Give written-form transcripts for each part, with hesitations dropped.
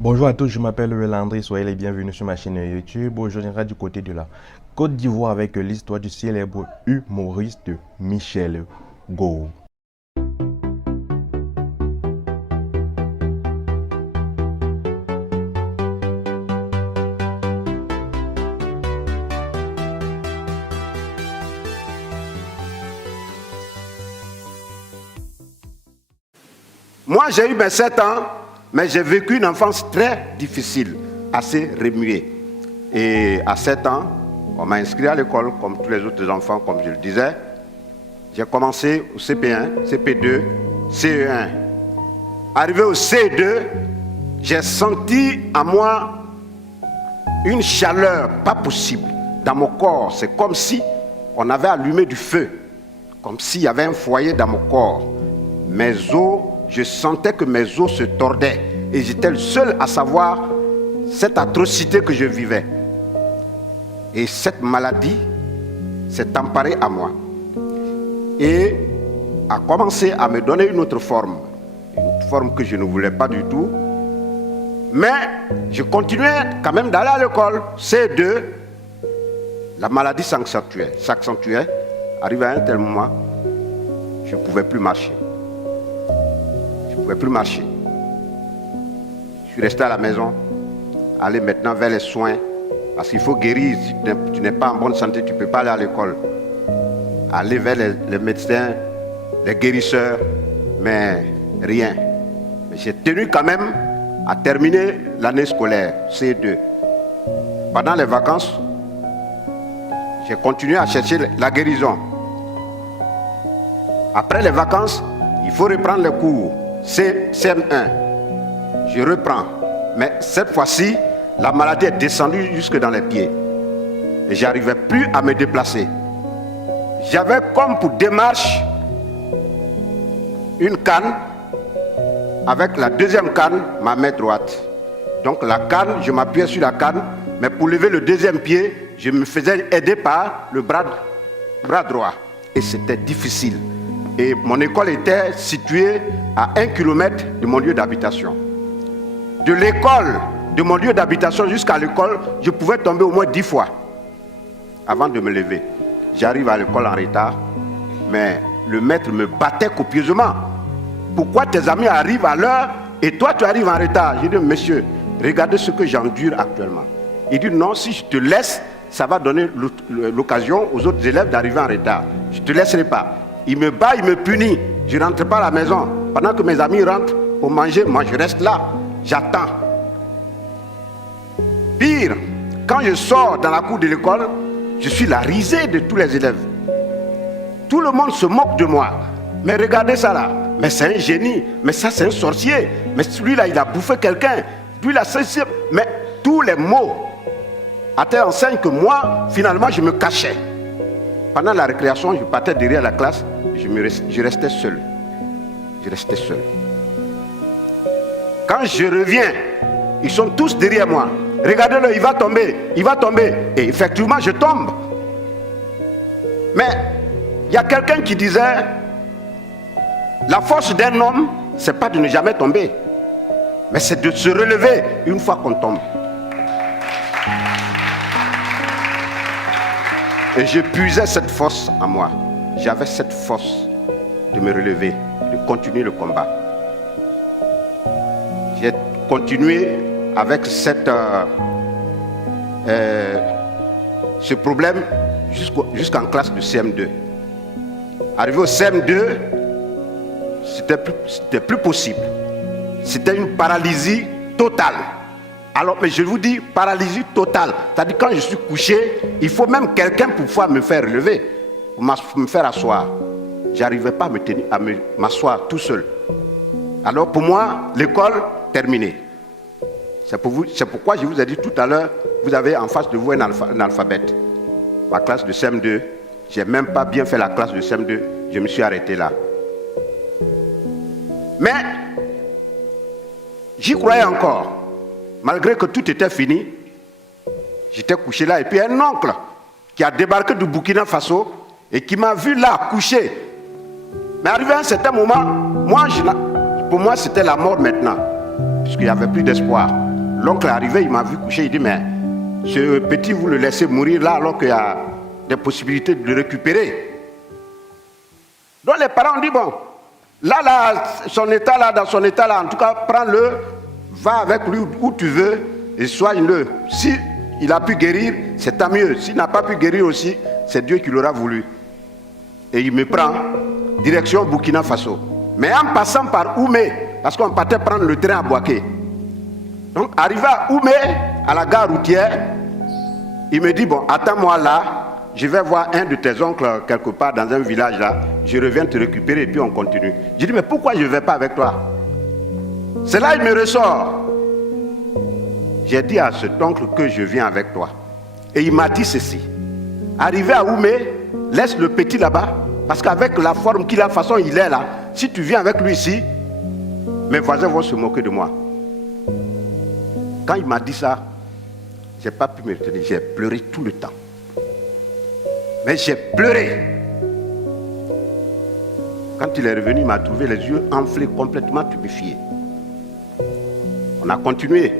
Bonjour à tous, je m'appelle Landry, soyez les bienvenus sur ma chaîne YouTube. Aujourd'hui, on sera du côté de la Côte d'Ivoire avec l'histoire du célèbre humoriste Michel Gault. Moi, j'ai eu mes 7 ans, mais j'ai vécu une enfance très difficile, assez remuée. Et à 7 ans, on m'a inscrit à l'école, comme tous les autres enfants, comme je le disais. J'ai commencé au CP1, CP2, CE1. Arrivé au CE2, j'ai senti en moi une chaleur pas possible dans mon corps. C'est comme si on avait allumé du feu, comme s'il y avait un foyer dans mon corps. Mes os, je sentais que mes os se tordaient et j'étais le seul à savoir cette atrocité que je vivais. Et cette maladie s'est emparée à moi et a commencé à me donner une autre forme que je ne voulais pas du tout. Mais je continuais quand même d'aller à l'école. C2, la maladie s'accentuait. Arrivé à un tel moment, je ne pouvais plus marcher. Je suis resté à la maison, aller maintenant vers les soins, parce qu'il faut guérir. Si tu n'es pas en bonne santé, tu ne peux pas aller à l'école. Aller vers les médecins, les guérisseurs, mais rien. Mais j'ai tenu quand même à terminer l'année scolaire, C2. Pendant les vacances, j'ai continué à chercher la guérison. Après les vacances, il faut reprendre les cours. CM1. Je reprends. Mais cette fois-ci, la maladie est descendue jusque dans les pieds. Et je n'arrivais plus à me déplacer. J'avais comme pour démarche une canne. Avec la deuxième canne, ma main droite. Donc la canne, je m'appuyais sur la canne. Mais pour lever le deuxième pied, je me faisais aider par le bras droit. Et c'était difficile. Et mon école était située à 1 kilomètre de mon lieu d'habitation. De l'école, de mon lieu d'habitation jusqu'à l'école, je pouvais tomber au moins 10 fois avant de me lever. J'arrive à l'école en retard, mais le maître me battait copieusement. Pourquoi tes amis arrivent à l'heure et toi tu arrives en retard? J'ai dit, monsieur, regardez ce que j'endure actuellement. Il dit, non, si je te laisse, ça va donner l'occasion aux autres élèves d'arriver en retard. Je ne te laisserai pas. Il me bat, il me punit. Je ne rentre pas à la maison. Pendant que mes amis rentrent pour manger, moi je reste là. J'attends. Pire, quand je sors dans la cour de l'école, je suis la risée de tous les élèves. Tout le monde se moque de moi. Mais regardez ça là. Mais c'est un génie. Mais ça c'est un sorcier. Mais celui-là il a bouffé quelqu'un. Lui-là c'est... Mais tous les mots à telle enseigne que moi, finalement, je me cachais. Pendant la récréation, je partais derrière la classe. Je restais seul. Quand je reviens, ils sont tous derrière moi. Regardez-le, il va tomber. Et effectivement, je tombe. Mais il y a quelqu'un qui disait, la force d'un homme, c'est pas de ne jamais tomber, mais c'est de se relever une fois qu'on tombe. Et je puisais cette force en moi. J'avais cette force de me relever, de continuer le combat. J'ai continué avec ce problème jusqu'en classe de CM2. Arrivé au CM2, c'était plus possible. C'était une paralysie totale. Alors, mais je vous dis, paralysie totale. C'est-à-dire, quand je suis couché, il faut même quelqu'un pour pouvoir me faire relever, pour me faire asseoir. Je n'arrivais pas à m'asseoir tout seul. Alors, pour moi, l'école, terminée. C'est pourquoi je vous ai dit tout à l'heure, vous avez en face de vous un alphabet. Ma classe de CM2, je n'ai même pas bien fait la classe de CM2, je me suis arrêté là. Mais, j'y croyais encore. Malgré que tout était fini, j'étais couché là. Et puis un oncle qui a débarqué du Burkina Faso et qui m'a vu là, couché. Mais arrivé à un certain moment, pour moi c'était la mort maintenant, puisqu'il n'y avait plus d'espoir. l'oncle est arrivé, il m'a vu coucher, il dit, mais ce petit, vous le laissez mourir là alors qu'il y a des possibilités de le récupérer. Donc les parents ont dit, bon, là, son état là, dans son état là, en tout cas, prends-le, va avec lui où tu veux et soigne-le. Si il a pu guérir, c'est tant mieux. S'il n'a pas pu guérir aussi, c'est Dieu qui l'aura voulu. Et il me prend, direction Burkina Faso. Mais en passant par Oumé, parce qu'on partait prendre le train à Bouaké. Donc, arrivé à Oumé, à la gare routière, il me dit, bon, attends-moi là, je vais voir un de tes oncles quelque part dans un village là, je reviens te récupérer et puis on continue. Je dis, mais pourquoi je ne vais pas avec toi? C'est là il me ressort. J'ai dit à cet oncle que je viens avec toi. Et il m'a dit ceci. Arrivé à Oumé, laisse le petit là-bas, parce qu'avec la forme qu'il a, la façon il est là, si tu viens avec lui ici, mes voisins vont se moquer de moi. Quand il m'a dit ça, je n'ai pas pu me retenir, j'ai pleuré tout le temps. Mais j'ai pleuré. Quand il est revenu, il m'a trouvé les yeux enflés, complètement tuméfiés. On a continué.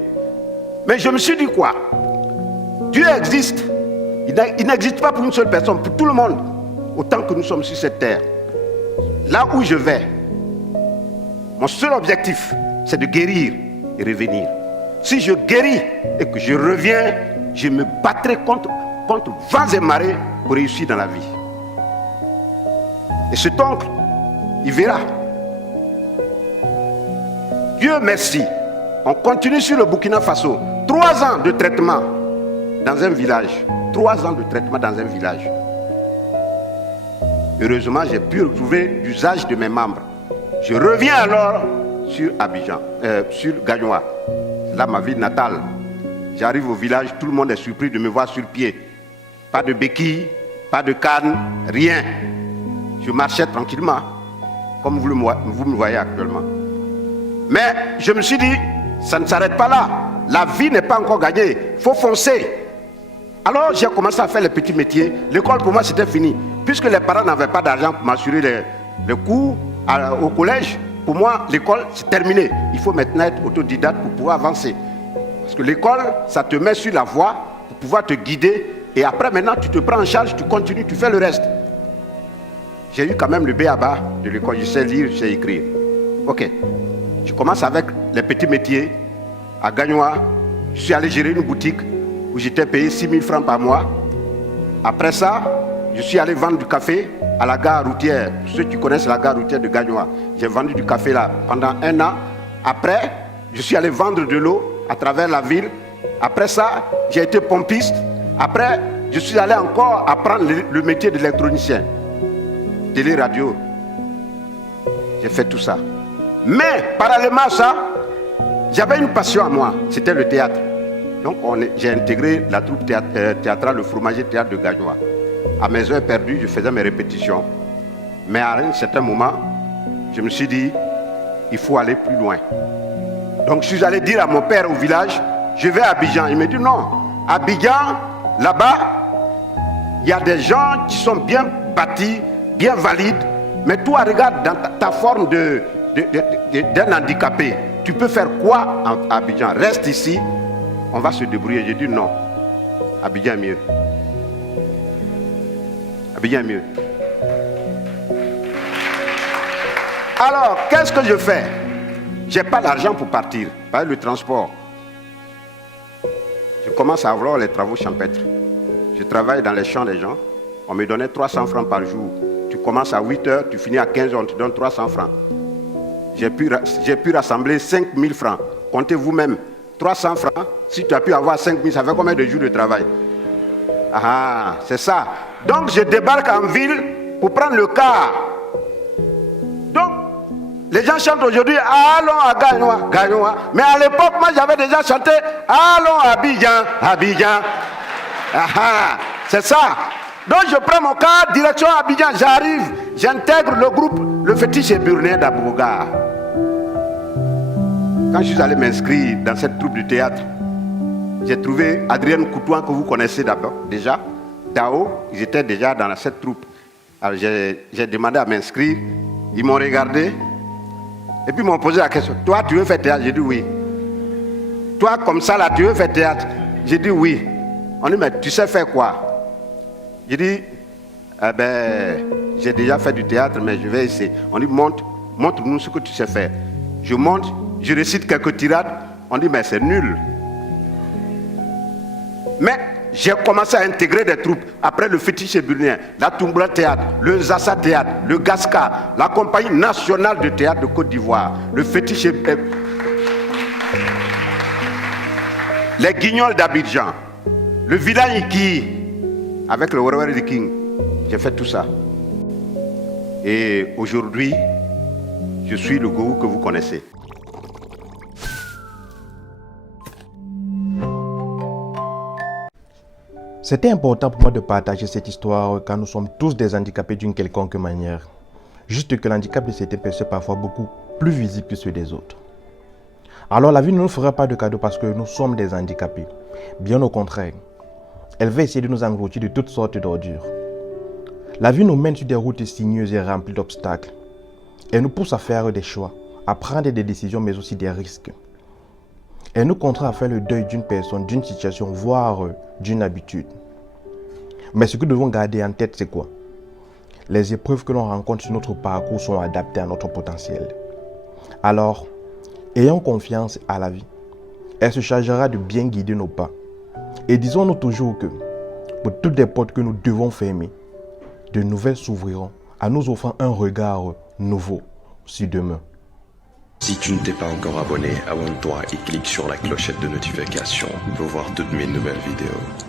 Mais je me suis dit quoi? Dieu existe. Il n'existe pas pour une seule personne, pour tout le monde. Autant que nous sommes sur cette terre. Là où je vais, mon seul objectif, c'est de guérir et revenir. Si je guéris et que je reviens, je me battrai contre vents et marées pour réussir dans la vie. Et cet oncle, il verra. Dieu merci. On continue sur le Burkina Faso. 3 ans de traitement dans un village. 3 ans de traitement dans un village. Heureusement, j'ai pu retrouver l'usage de mes membres. Je reviens alors sur Abidjan, sur Gagnoa, là ma ville natale. J'arrive au village, tout le monde est surpris de me voir sur pied. Pas de béquilles, pas de canne, rien. Je marchais tranquillement, comme vous me voyez actuellement. Mais je me suis dit, ça ne s'arrête pas là. La vie n'est pas encore gagnée, il faut foncer. Alors j'ai commencé à faire les petits métiers. L'école pour moi c'était fini. Puisque les parents n'avaient pas d'argent pour m'assurer les cours au collège, pour moi l'école c'est terminé. Il faut maintenant être autodidacte pour pouvoir avancer. Parce que l'école, ça te met sur la voie pour pouvoir te guider. Et après maintenant tu te prends en charge, tu continues, tu fais le reste. J'ai eu quand même le B.A.B.A. de l'école, je sais lire, je sais écrire. Ok. Je commence avec les petits métiers. À Gagnoa, je suis allé gérer une boutique où j'étais payé 6 000 francs par mois. Après ça, je suis allé vendre du café à la gare routière. Pour ceux qui connaissent la gare routière de Gagnoa, j'ai vendu du café là pendant 1 an. Après, je suis allé vendre de l'eau à travers la ville. Après ça, j'ai été pompiste. Après, je suis allé encore apprendre le métier d'électronicien. Télé, radio. J'ai fait tout ça. Mais, parallèlement à ça, j'avais une passion à moi, c'était le théâtre. Donc j'ai intégré la troupe théâtrale, le Fromager Théâtre de Gagnoa. À mes heures perdues, je faisais mes répétitions. Mais à un certain moment, je me suis dit, il faut aller plus loin. Donc je suis allé dire à mon père au village, je vais à Abidjan. Il me dit non, Abidjan, là-bas, il y a des gens qui sont bien bâtis, bien valides. Mais toi, regarde dans ta forme d'un handicapé. Tu peux faire quoi à Abidjan? Reste ici, on va se débrouiller. J'ai dit non, Abidjan est mieux. Abidjan est mieux. Alors, qu'est-ce que je fais? Je n'ai pas l'argent pour partir, pas le transport. Je commence à avoir les travaux champêtres. Je travaille dans les champs des gens. On me donnait 300 francs par jour. Tu commences à 8 heures, tu finis à 15 heures, on te donne 300 francs. J'ai pu rassembler 5 000 francs. Comptez vous-même. 300 francs, si tu as pu avoir 5 000, ça fait combien de jours de travail? Ah, c'est ça. Donc je débarque en ville pour prendre le car. Donc, les gens chantent aujourd'hui, allons à Gagnoa, Gagnoa. Mais à l'époque, moi j'avais déjà chanté, allons à Abidjan, Abidjan. Ah, c'est ça. Donc je prends mon car, direction Abidjan, j'arrive, j'intègre le groupe, le fétiche burné d'Abouga. Quand je suis allé m'inscrire dans cette troupe de théâtre, j'ai trouvé Adrien Coutouan que vous connaissez d'abord, déjà, Dao, ils étaient déjà dans cette troupe. Alors j'ai demandé à m'inscrire, ils m'ont regardé, et puis ils m'ont posé la question, toi tu veux faire théâtre? J'ai dit oui. toi comme ça là, tu veux faire théâtre? J'ai dit oui. On dit, mais tu sais faire quoi? J'ai dit, eh ben, j'ai déjà fait du théâtre, mais je vais essayer. On dit, montre-nous ce que tu sais faire. Je monte, je récite quelques tirades. On dit, mais c'est nul. Mais j'ai commencé à intégrer des troupes. Après le Fétiche Burnéen, la Toumbra Théâtre, le Zassa Théâtre, le Gasca, la Compagnie nationale de théâtre de Côte d'Ivoire, le Fétiche, les Guignols d'Abidjan, le village Iki, avec le Warrior de King. J'ai fait tout ça. Et aujourd'hui, je suis le gourou que vous connaissez. C'était important pour moi de partager cette histoire car nous sommes tous des handicapés d'une quelconque manière. Juste que l'handicap de certaines personnes est parfois beaucoup plus visible que ceux des autres. Alors la vie ne nous fera pas de cadeau parce que nous sommes des handicapés. Bien au contraire, elle va essayer de nous engloutir de toutes sortes d'ordures. La vie nous mène sur des routes sinueuses et remplies d'obstacles. Elle nous pousse à faire des choix, à prendre des décisions mais aussi des risques. Elle nous contraint à faire le deuil d'une personne, d'une situation, voire d'une habitude. Mais ce que nous devons garder en tête, c'est quoi? Les épreuves que l'on rencontre sur notre parcours sont adaptées à notre potentiel. Alors, ayons confiance à la vie. Elle se chargera de bien guider nos pas. Et disons-nous toujours que, pour toutes les portes que nous devons fermer, de nouvelles s'ouvriront en nous offrant un regard nouveau sur demain. Si tu ne t'es pas encore abonné, abonne-toi et clique sur la clochette de notification pour voir toutes mes nouvelles vidéos.